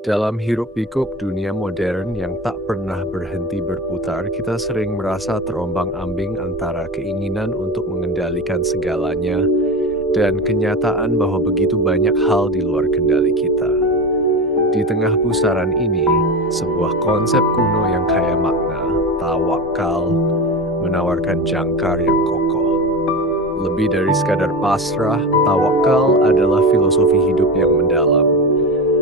Dalam hiruk-pikuk dunia modern yang tak pernah berhenti berputar, kita sering merasa terombang-ambing antara keinginan untuk mengendalikan segalanya dan kenyataan bahwa begitu banyak hal di luar kendali kita. Di tengah pusaran ini, sebuah konsep kuno yang kaya makna, tawakal, menawarkan jangkar yang kokoh. Lebih dari sekadar pasrah, tawakal adalah filosofi hidup yang mendalam.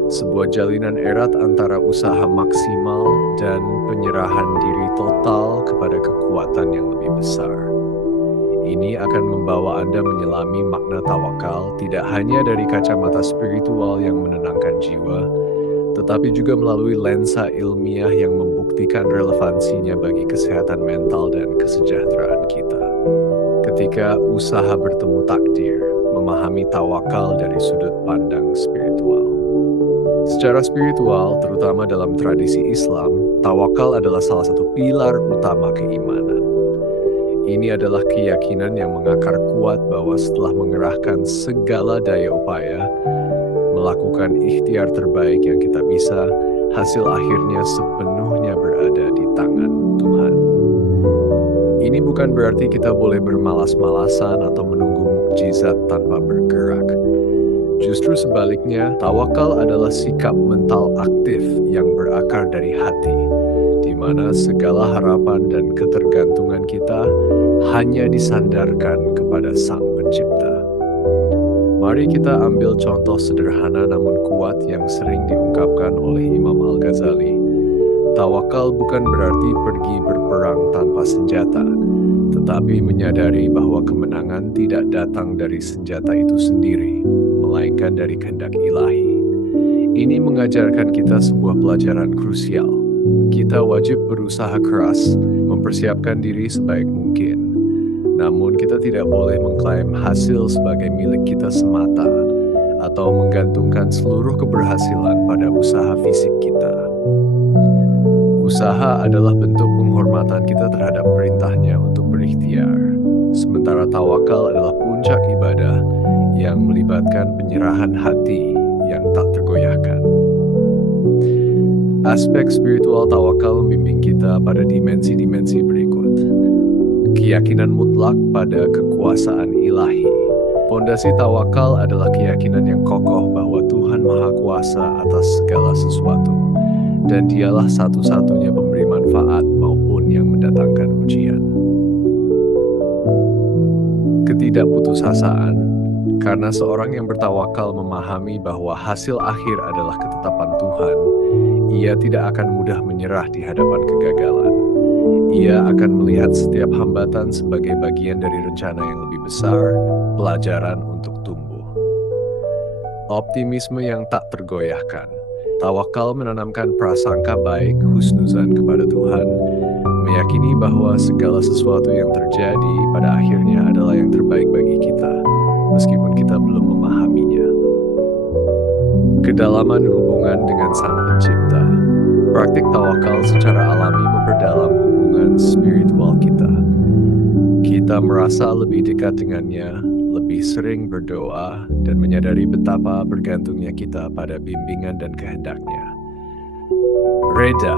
Sebuah jalinan erat antara usaha maksimal dan penyerahan diri total kepada kekuatan yang lebih besar. Ini akan membawa Anda menyelami makna tawakal tidak hanya dari kacamata spiritual yang menenangkan jiwa, tetapi juga melalui lensa ilmiah yang membuktikan relevansinya bagi kesehatan mental dan kesejahteraan kita. Ketika usaha bertemu takdir, memahami tawakal dari sudut pandang spiritual. Secara spiritual, terutama dalam tradisi Islam, tawakal adalah salah satu pilar utama keimanan. Ini adalah keyakinan yang mengakar kuat bahwa setelah mengerahkan segala daya upaya, melakukan ikhtiar terbaik yang kita bisa, hasil akhirnya sepenuhnya berada di tangan Tuhan. Ini bukan berarti kita boleh bermalas-malasan atau menunggu mukjizat tanpa bergerak. Justru sebaliknya, tawakal adalah sikap mental aktif yang berakar dari hati, di mana segala harapan dan ketergantungan kita hanya disandarkan kepada Sang Pencipta. Mari kita ambil contoh sederhana namun kuat yang sering diungkapkan oleh Imam Al-Ghazali. Tawakal bukan berarti pergi berperang tanpa senjata, tetapi menyadari bahwa kemenangan tidak datang dari senjata itu sendiri, melainkan dari kehendak ilahi. Ini mengajarkan kita sebuah pelajaran krusial. Kita wajib berusaha keras, mempersiapkan diri sebaik mungkin. Namun kita tidak boleh mengklaim hasil sebagai milik kita semata, atau menggantungkan seluruh keberhasilan pada usaha fisik kita. Usaha adalah bentuk penghormatan kita terhadap perintahnya untuk berikhtiar. Sementara tawakal adalah puncak ibadah yang melibatkan penyerahan hati yang tak tergoyahkan. Aspek spiritual tawakal membimbing kita pada dimensi-dimensi berikut. Keyakinan mutlak pada kekuasaan ilahi. Pondasi tawakal adalah keyakinan yang kokoh bahwa Tuhan Maha Kuasa atas segala sesuatu, dan Dialah satu-satunya pemberi manfaat maupun yang mendatangkan ujian. Ketidakputusasaan, karena seorang yang bertawakal memahami bahwa hasil akhir adalah ketetapan Tuhan, ia tidak akan mudah menyerah di hadapan kegagalan. Ia akan melihat setiap hambatan sebagai bagian dari rencana yang lebih besar, pelajaran untuk tumbuh. Optimisme yang tak tergoyahkan. Tawakal menanamkan prasangka baik, husnuzan kepada Tuhan, meyakini bahwa segala sesuatu yang terjadi pada akhirnya adalah yang terbaik bagi kita, meskipun kita belum memahaminya. Kedalaman hubungan dengan Sang Pencipta. Praktik tawakal secara alami memperdalam hubungan spiritual kita. Kita merasa lebih dekat dengannya, lebih sering berdoa, dan menyadari betapa bergantungnya kita pada bimbingan dan kehendaknya. Reda,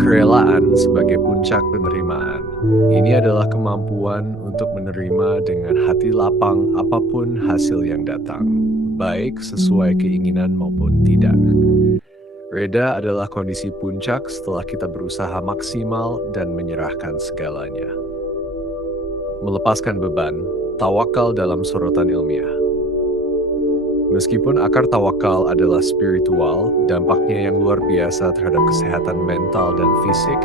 kerelaan sebagai puncak penerimaan. Ini adalah kemampuan untuk menerima dengan hati lapang apapun hasil yang datang, baik sesuai keinginan maupun tidak. Reda adalah kondisi puncak setelah kita berusaha maksimal dan menyerahkan segalanya. Melepaskan beban, tawakal dalam sorotan ilmiah. Meskipun akar tawakal adalah spiritual, dampaknya yang luar biasa terhadap kesehatan mental dan fisik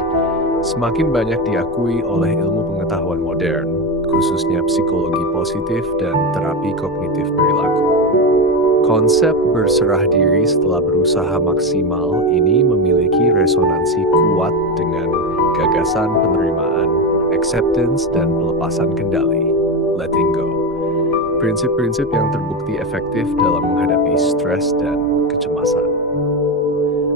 semakin banyak diakui oleh ilmu pengetahuan modern, khususnya psikologi positif dan terapi kognitif perilaku. Konsep berserah diri setelah berusaha maksimal ini memiliki resonansi kuat dengan gagasan penerimaan, acceptance, dan pelepasan kendali, letting go. Prinsip-prinsip yang terbukti efektif dalam menghadapi stres dan kecemasan.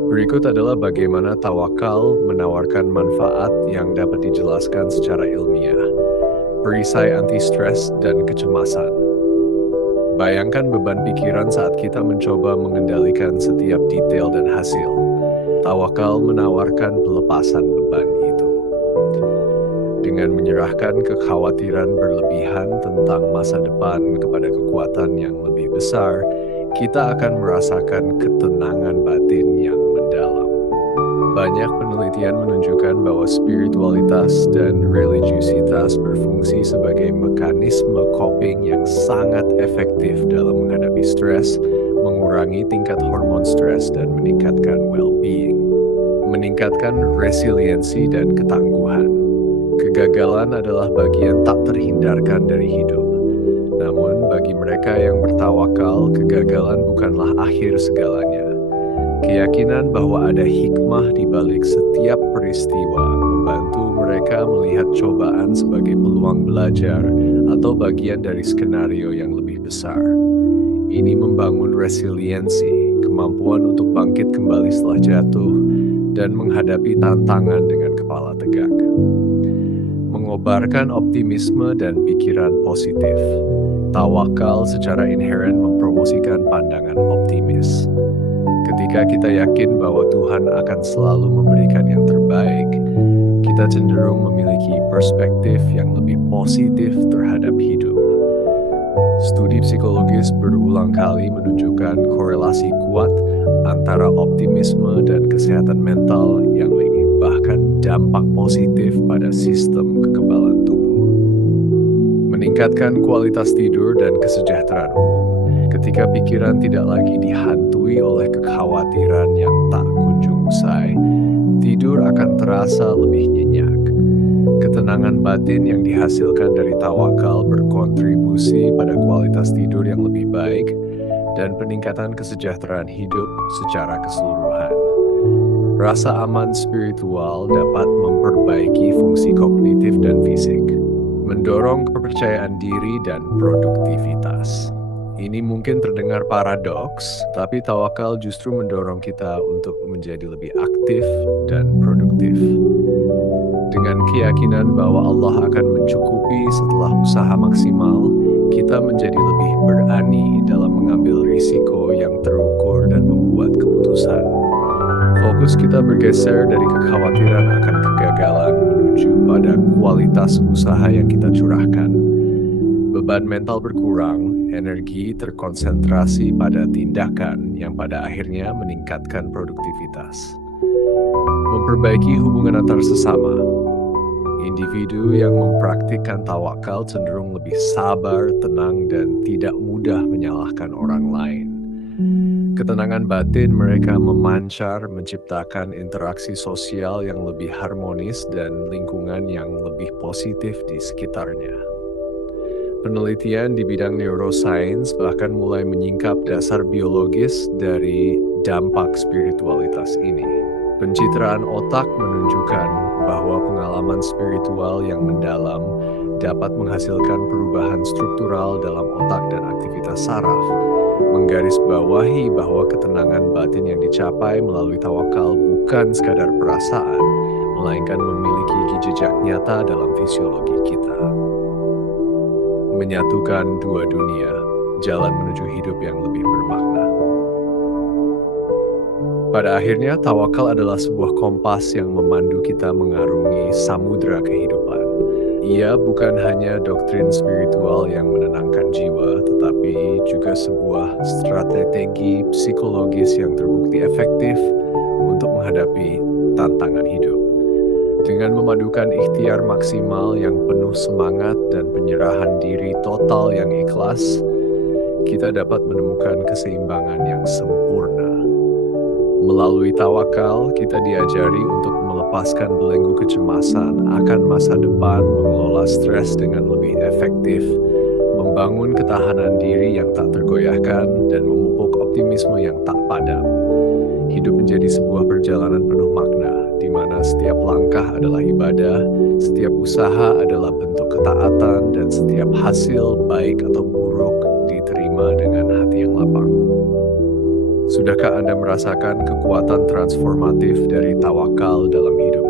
Berikut adalah bagaimana tawakal menawarkan manfaat yang dapat dijelaskan secara ilmiah. Perisai anti-stres dan kecemasan. Bayangkan beban pikiran saat kita mencoba mengendalikan setiap detail dan hasil. Tawakal menawarkan pelepasan beban itu. Dengan menyerahkan kekhawatiran berlebihan tentang masa depan kepada kekuatan yang lebih besar, kita akan merasakan ketenangan batin yang mendalam. Banyak penelitian menunjukkan bahwa spiritualitas dan religiusitas berfungsi sebagai mekanisme coping yang sangat efektif dalam menghadapi stres, mengurangi tingkat hormon stres, dan meningkatkan well-being. Meningkatkan resiliensi dan ketangguhan. Kegagalan adalah bagian tak terhindarkan dari hidup. Namun, bagi mereka yang bertawakal, kegagalan bukanlah akhir segalanya. Keyakinan bahwa ada hikmah di balik setiap peristiwa membantu mereka melihat cobaan sebagai peluang belajar atau bagian dari skenario yang lebih besar. Ini membangun resiliensi, kemampuan untuk bangkit kembali setelah jatuh, dan menghadapi tantangan dengan kepala tegak. Mengobarkan optimisme dan pikiran positif. Tawakal secara inheren mempromosikan pandangan optimis. Ketika kita yakin bahwa Tuhan akan selalu memberikan yang terbaik, kita cenderung memiliki perspektif yang lebih positif terhadap hidup. Studi psikologis berulang kali menunjukkan korelasi kuat antara optimisme dan kesehatan mental yang bahkan dampak positif pada sistem kekebalan tubuh. Meningkatkan kualitas tidur dan kesejahteraan umum. Ketika pikiran tidak lagi dihantui oleh kekhawatiran yang tak kunjung usai, tidur akan terasa lebih nyenyak. Ketenangan batin yang dihasilkan dari tawakal berkontribusi pada kualitas tidur yang lebih baik dan peningkatan kesejahteraan hidup secara keseluruhan. Rasa aman spiritual dapat memperbaiki fungsi kognitif dan fisik, mendorong kepercayaan diri dan produktivitas. Ini mungkin terdengar paradoks, tapi tawakal justru mendorong kita untuk menjadi lebih aktif dan produktif. Dengan keyakinan bahwa Allah akan mencukupi setelah usaha maksimal, kita menjadi lebih berani dalam mengambil risiko yang terukur dan membuat keputusan. Fokus kita bergeser dari kekhawatiran akan kegagalan menuju pada kualitas usaha yang kita curahkan. Beban mental berkurang, energi terkonsentrasi pada tindakan yang pada akhirnya meningkatkan produktivitas. Memperbaiki hubungan antar sesama. Individu yang mempraktikkan tawakal cenderung lebih sabar, tenang, dan tidak mudah menyalahkan orang lain. Ketenangan batin mereka memancar, menciptakan interaksi sosial yang lebih harmonis dan lingkungan yang lebih positif di sekitarnya. Penelitian di bidang neuroscience bahkan mulai menyingkap dasar biologis dari dampak spiritualitas ini. Pencitraan otak menunjukkan bahwa pengalaman spiritual yang mendalam dapat menghasilkan perubahan struktural dalam otak dan aktivitas saraf, menggarisbawahi bahwa ketenangan batin yang dicapai melalui tawakal bukan sekadar perasaan, melainkan memiliki jejak nyata dalam fisiologi kita. Menyatukan dua dunia, jalan menuju hidup yang lebih bermakna. Pada akhirnya, tawakal adalah sebuah kompas yang memandu kita mengarungi samudera kehidupan. Ia bukan hanya doktrin spiritual yang menenangkan jiwa, tetapi juga sebuah strategi psikologis yang terbukti efektif untuk menghadapi tantangan hidup. Dengan memadukan ikhtiar maksimal yang penuh semangat dan penyerahan diri total yang ikhlas, kita dapat menemukan keseimbangan yang sempurna. Melalui tawakal, kita diajari untuk melepaskan belenggu kecemasan akan masa depan, mengelola stres dengan lebih efektif, membangun ketahanan diri yang tak tergoyahkan, dan memupuk optimisme yang tak padam. Hidup menjadi sebuah perjalanan penuh makna, di mana setiap langkah adalah ibadah, setiap usaha adalah bentuk ketaatan, dan setiap hasil, baik atau buruk, diterima dengan hati yang lapang. Sudahkah Anda merasakan kekuatan transformatif dari tawakal dalam hidup